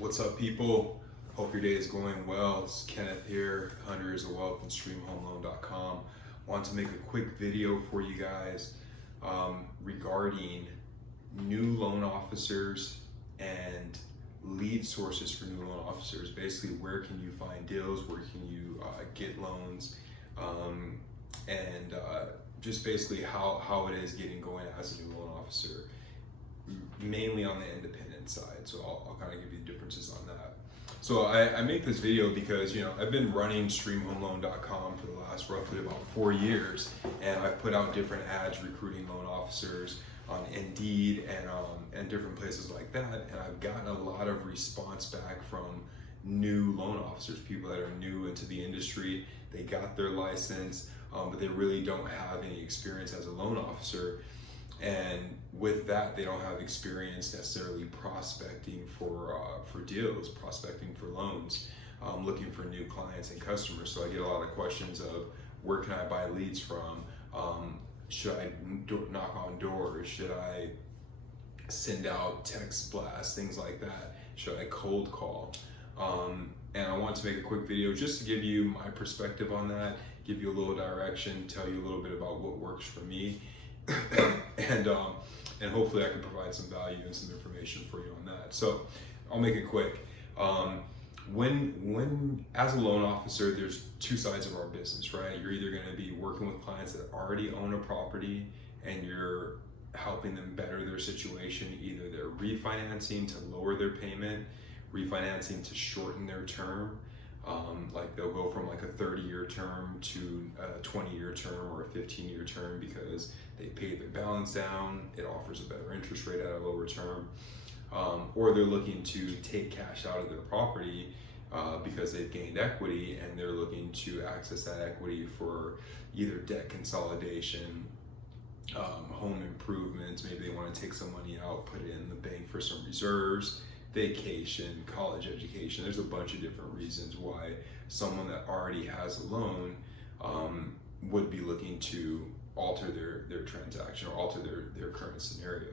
What's up, people? Hope your day is going well. It's Kenneth here, Hunters of Wealth and StreamHomeLoan.com. Want to make a quick video for you guys regarding new loan officers and lead sources for new loan officers. Basically, where can you find deals? Where can you get loans? And just basically how it is getting going as a new loan officer, mainly on the independent side. So I'll kind of give you differences on that. So I make this video because, I've been running StreamHomeLoan.com for the last roughly about 4 years, and I've put out different ads recruiting loan officers on Indeed and different places like that, and I've gotten a lot of response back from new loan officers, people that are new into the industry. They got their license, but they really don't have any experience as a loan officer. And with that, they don't have experience necessarily prospecting for deals, prospecting for loans, looking for new clients and customers. So I get a lot of questions of, where can I buy leads from? Should I knock on doors? Should I send out text blasts, things like that? Should I cold call? And I want to make a quick video just to give you my perspective on that, give you a little direction, tell you a little bit about what works for me. and hopefully I can provide some value and some information for you on that. So I'll make it quick. When as a loan officer, there's two sides of our business, right? You're either going to be working with clients that already own a property and you're helping them better their situation. Either they're refinancing to lower their payment, refinancing to shorten their term. Like they'll go from like a 30-year term to a 20-year term or a 15-year term because they paid their balance down. It offers a better interest rate at a lower term. Or they're looking to take cash out of their property because they've gained equity, and they're looking to access that equity for either debt consolidation, home improvements. Maybe they want to take some money out, put it in the bank for some reserves, vacation, college education. There's a bunch of different reasons why someone that already has a loan would be looking to alter their transaction or alter their current scenario.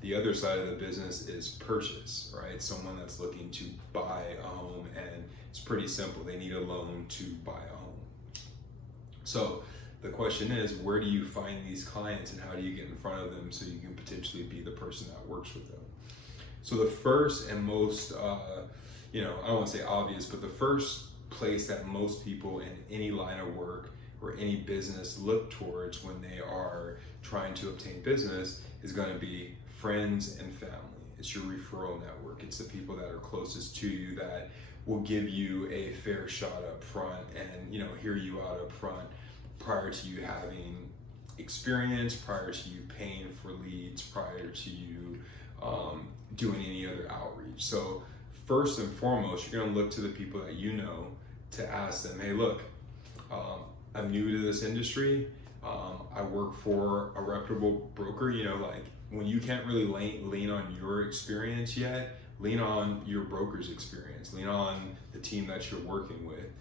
The other side of the business is purchase, right? Someone that's looking to buy a home, and it's pretty simple. They need a loan to buy a home. So the question is, where do you find these clients and how do you get in front of them so you can potentially be the person that works with them? So the first and most, I don't want to say obvious, but the first place that most people in any line of work or any business look towards when they are trying to obtain business is going to be friends and family. It's your referral network. It's the people that are closest to you that will give you a fair shot up front and, hear you out up front prior to you having experience, prior to you paying for leads, prior to you doing any other outreach. So first and foremost, you're going to look to the people that you know to ask them, hey, look, I'm new to this industry. I work for a reputable broker. Like when you can't really lean on your experience yet, lean on your broker's experience, lean on the team that you're working with,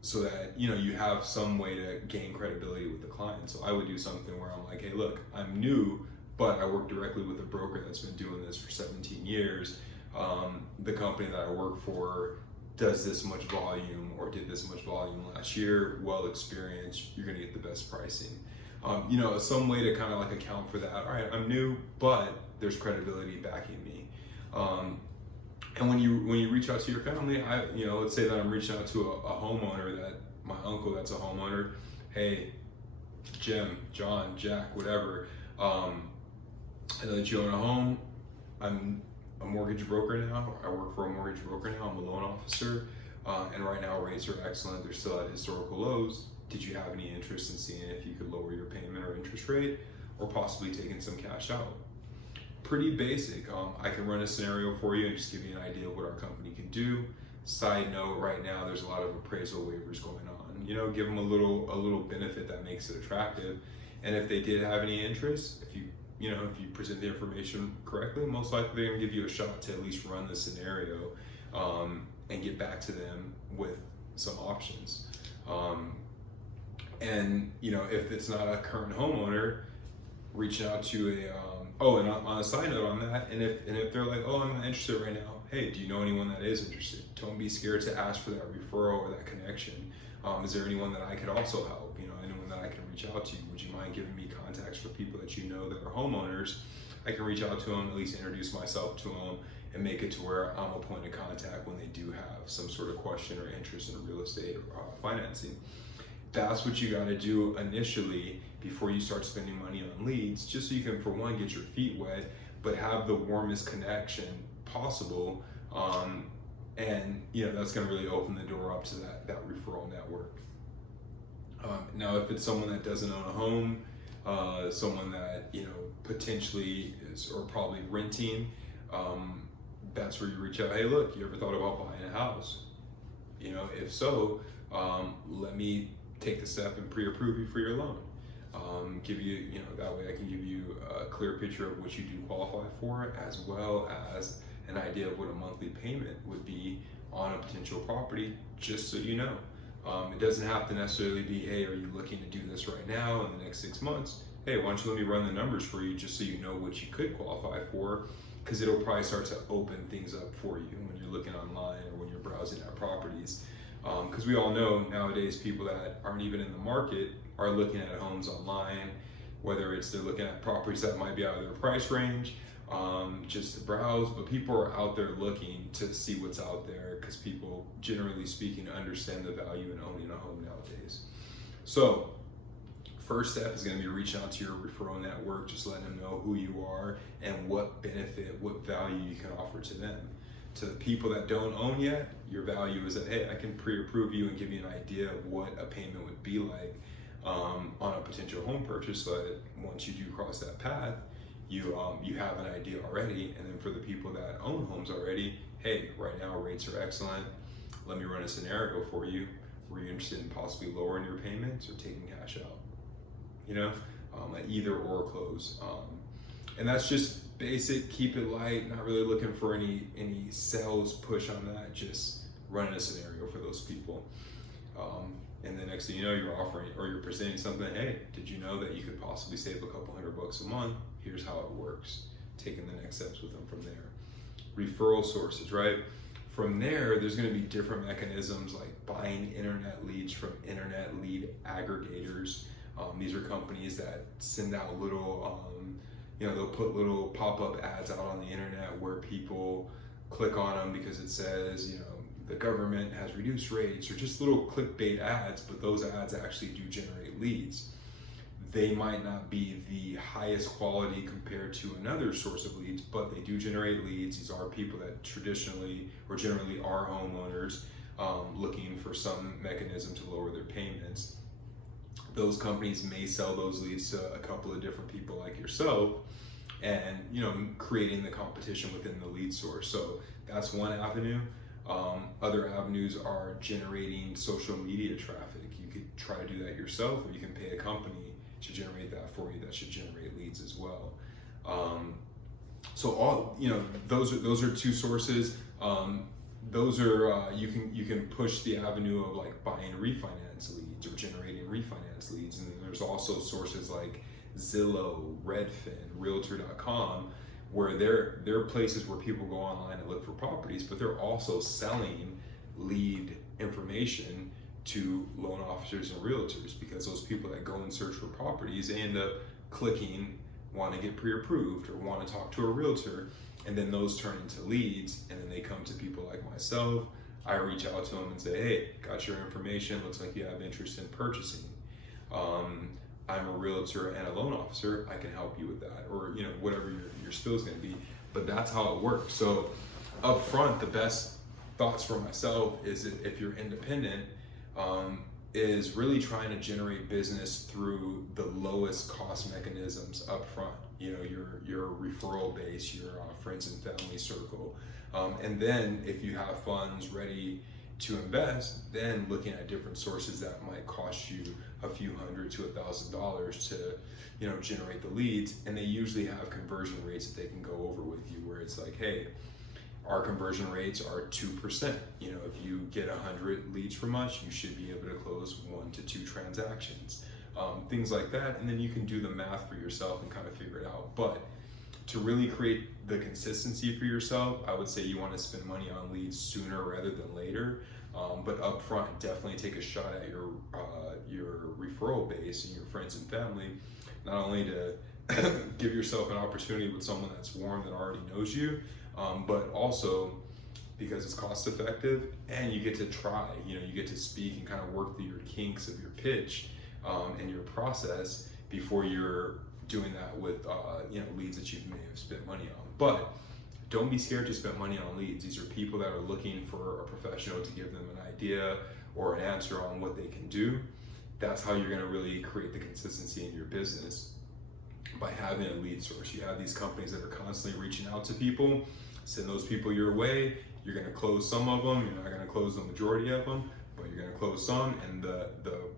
so that you have some way to gain credibility with the client. So I would do something where I'm like, hey, look, I'm new, but I work directly with a broker that's been doing this for 17 years. The company that I work for does this much volume or did this much volume last year, well experienced, you're gonna get the best pricing. Some way to kind of like account for that. All right, I'm new, but there's credibility backing me. And when you reach out to your family, let's say that I'm reaching out to a homeowner, that my uncle that's a homeowner, hey, Jim, John, Jack, whatever, I know that you own a home. I'm a mortgage broker now. I work for a mortgage broker now. I'm a loan officer. And right now rates are excellent. They're still at historical lows. Did you have any interest in seeing if you could lower your payment or interest rate, or possibly taking some cash out? Pretty basic. I can run a scenario for you and just give you an idea of what our company can do. Side note, right now there's a lot of appraisal waivers going on. Give them a little benefit that makes it attractive. And if they did have any interest, if you present the information correctly, most likely they're gonna give you a shot to at least run the scenario and get back to them with some options. And if it's not a current homeowner, reaching out to Oh, and on a side note on that, and if they're like, oh, I'm not interested right now, hey, do you know anyone that is interested? Don't be scared to ask for that referral or that connection. Is there anyone that I could also help? Anyone that I can reach out to? Would you mind giving me contacts for people that you know that are homeowners? I can reach out to them, at least introduce myself to them, and make it to where I'm a point of contact when they do have some sort of question or interest in real estate or financing. That's what you got to do initially before you start spending money on leads, just so you can, for one, get your feet wet, but have the warmest connection possible. And that's going to really open the door up to that referral network. Now, if it's someone that doesn't own a home, someone that potentially is or probably renting, that's where you reach out. Hey, look, you ever thought about buying a house? If so, let me take the step and pre-approve you for your loan. Give you, that way I can give you a clear picture of what you do qualify for, as well as an idea of what a monthly payment would be on a potential property, just so you know. It doesn't have to necessarily be, hey, are you looking to do this right now in the next 6 months? Hey, why don't you let me run the numbers for you, just so you know what you could qualify for, because it'll probably start to open things up for you when you're looking online or when you're browsing at properties. Because we all know nowadays people that aren't even in the market are looking at homes online, whether it's they're looking at properties that might be out of their price range, just to browse, but people are out there looking to see what's out there, because people, generally speaking, understand the value in owning a home nowadays. So first step is going to be reaching out to your referral network, just letting them know who you are and what benefit, what value you can offer to them. To the people that don't own yet, your value is that, hey, I can pre-approve you and give you an idea of what a payment would be like on a potential home purchase, so that once you do cross that path, you have an idea already. And then for the people that own homes already, hey, right now rates are excellent. Let me run a scenario for you. Were you interested in possibly lowering your payments or taking cash out? At either or close. And that's just basic, keep it light, not really looking for any sales push on that, just running a scenario for those people. And the next thing you know, you're offering or you're presenting something, hey, did you know that you could possibly save a couple $100 a month? Here's how it works. Taking the next steps with them from there. Referral sources, right? From there, there's going to be different mechanisms like buying internet leads from internet lead aggregators. These are companies that send out little, they'll put little pop-up ads out on the internet where people click on them because it says, the government has reduced rates, or just little clickbait ads, but those ads actually do generate leads. They might not be the highest quality compared to another source of leads, but they do generate leads. These are people that traditionally or generally are homeowners looking for some mechanism to lower their payments. Those companies may sell those leads to a couple of different people like yourself, and creating the competition within the lead source. So that's one avenue. Other avenues are generating social media traffic. You could try to do that yourself, or you can pay a company to generate that for you. That should generate leads as well. So all those are two sources. Those are you can push the avenue of like buying refinance leads or generating refinance leads, and then there's also sources like Zillow, Redfin, Realtor.com, where they're places where people go online and look for properties, but they're also selling lead information to loan officers and realtors, because those people that go and search for properties, they end up clicking, want to get pre-approved or want to talk to a realtor, and then those turn into leads, and then they come to people like myself. I reach out to them and say, hey, got your information, looks like you have interest in purchasing. I'm a realtor and a loan officer, I can help you with that, or whatever your spill is going to be. But that's how it works. So up front, the best thoughts for myself is that if you're independent, is really trying to generate business through the lowest cost mechanisms up front. Your referral base, your friends and family circle, and then if you have funds ready to invest, then looking at different sources that might cost you a few $100 to $1,000 to generate the leads. And they usually have conversion rates that they can go over with you, where it's like, hey, our conversion rates are 2%. If you get 100 leads from us, you should be able to close 1 to 2 transactions, things like that. And then you can do the math for yourself and kind of figure it out. But to really create the consistency for yourself, I would say you want to spend money on leads sooner rather than later. But up front, definitely take a shot at your referral base and your friends and family, not only to give yourself an opportunity with someone that's warm that already knows you, but also because it's cost effective and you get to try, you get to speak and kind of work through your kinks of your pitch and your process before you're doing that with leads that you may have spent money on. But don't be scared to spend money on leads. These are people that are looking for a professional to give them an idea or an answer on what they can do. That's how you're going to really create the consistency in your business, by having a lead source. You have these companies that are constantly reaching out to people. Send those people your way. You're going to close some of them. You're not going to close the majority of them, but you're going to close some, and the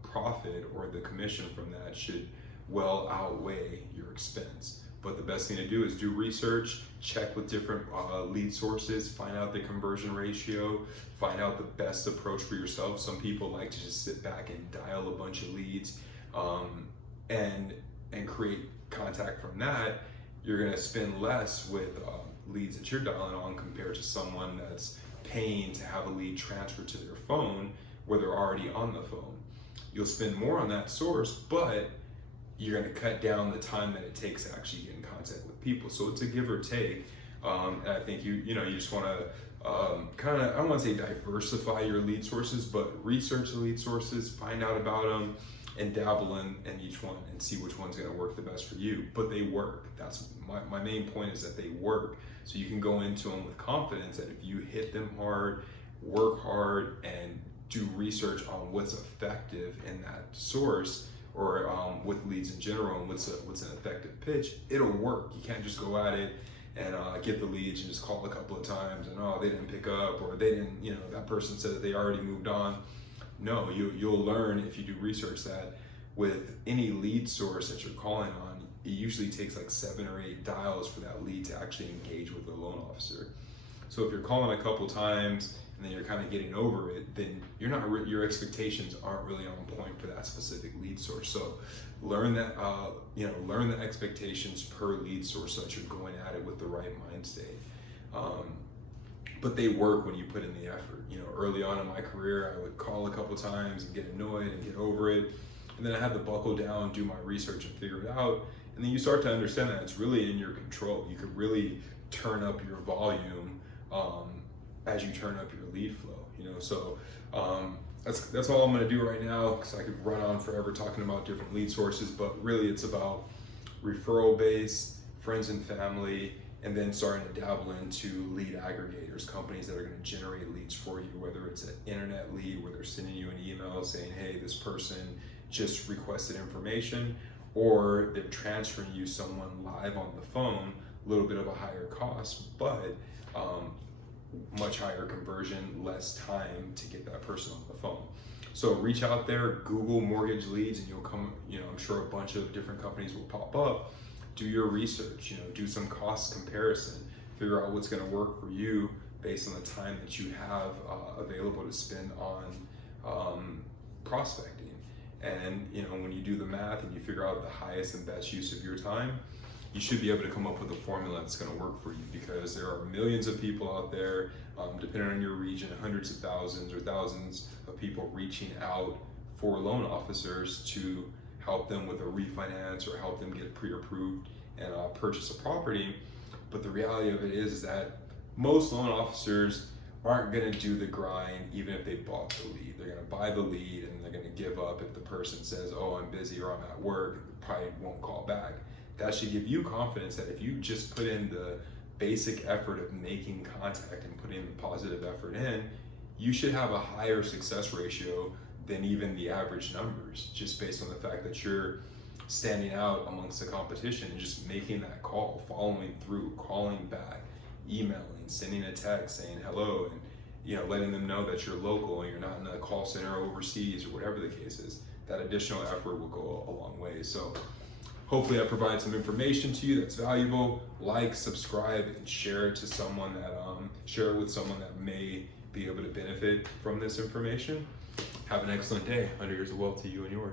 profit or the commission from that should well outweigh your expense. But the best thing to do is do research, check with different lead sources, find out the conversion ratio, find out the best approach for yourself. Some people like to just sit back and dial a bunch of leads and create contact from that. You're going to spend less with leads that you're dialing on compared to someone that's paying to have a lead transferred to their phone where they're already on the phone. You'll spend more on that source, but you're going to cut down the time that it takes to actually get in contact with people. So it's a give or take. And I think you just want to I don't want to say diversify your lead sources, but research the lead sources, find out about them, and dabble in each one and see which one's going to work the best for you. But they work. That's my main point, is that they work. So you can go into them with confidence that if you hit them hard, work hard, and do research on what's effective in that source, or with leads in general, and what's an effective pitch, it'll work. You can't just go at it and get the leads and just call a couple of times and they didn't pick up, or they didn't, that person said that they already moved on. No, you'll learn if you do research that with any lead source that you're calling on, it usually takes like 7 or 8 dials for that lead to actually engage with the loan officer. So if you're calling a couple times and then you're kind of getting over it, then your expectations aren't really on point for that specific lead source. So learn that, learn the expectations per lead source so that you're going at it with the right mind state. But they work when you put in the effort. Early on in my career, I would call a couple times and get annoyed and get over it. And then I had to buckle down, do my research and figure it out. And then you start to understand that it's really in your control. You could really turn up your volume as you turn up your lead flow, So that's all I'm gonna do right now, because I could run on forever talking about different lead sources, but really it's about referral base, friends and family, and then starting to dabble into lead aggregators, companies that are going to generate leads for you, whether it's an internet lead where they're sending you an email saying, hey, this person just requested information, or they're transferring you someone live on the phone, a little bit of a higher cost, but much higher conversion, less time to get that person on the phone. So reach out there, Google mortgage leads, and you'll come, I'm sure a bunch of different companies will pop up. Do your research, do some cost comparison, figure out what's going to work for you based on the time that you have available to spend on prospecting. And when you do the math and you figure out the highest and best use of your time, you should be able to come up with a formula that's going to work for you, because there are millions of people out there, depending on your region, hundreds of thousands or thousands of people reaching out for loan officers to help them with a refinance or help them get pre-approved and purchase a property. But the reality of it is that most loan officers aren't going to do the grind even if they bought the lead. They're going to buy the lead and they're going to give up if the person says, oh, I'm busy or I'm at work, probably won't call back. That should give you confidence that if you just put in the basic effort of making contact and putting the positive effort in, you should have a higher success ratio than even the average numbers, just based on the fact that you're standing out amongst the competition and just making that call, following through, calling back, emailing, sending a text saying hello, and letting them know that you're local and you're not in a call center overseas or whatever the case is. That additional effort will go a long way. So hopefully I provide some information to you that's valuable. Like, subscribe, and share it to someone that share it with someone that may be able to benefit from this information. Have an excellent day. 100 years of wealth to you and yours.